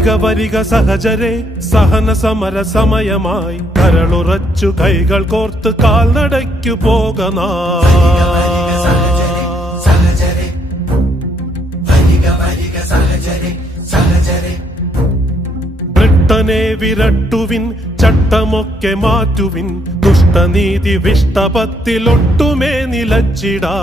വരിക വരിക സഹചരെ, സഹന സമര സമയമായി കരളുറച്ചു കൈകൾ കോർത്ത് കാൽനടയ്ക്കു പോകനാ. ബ്രിട്ടനെ വിരട്ടുവിൻ, ചട്ടമൊക്കെ മാറ്റുവിൻ, ദുഷ്ടനീതി വിഷ്ടപത്തിലൊട്ടുമേ നിലച്ചിടാ.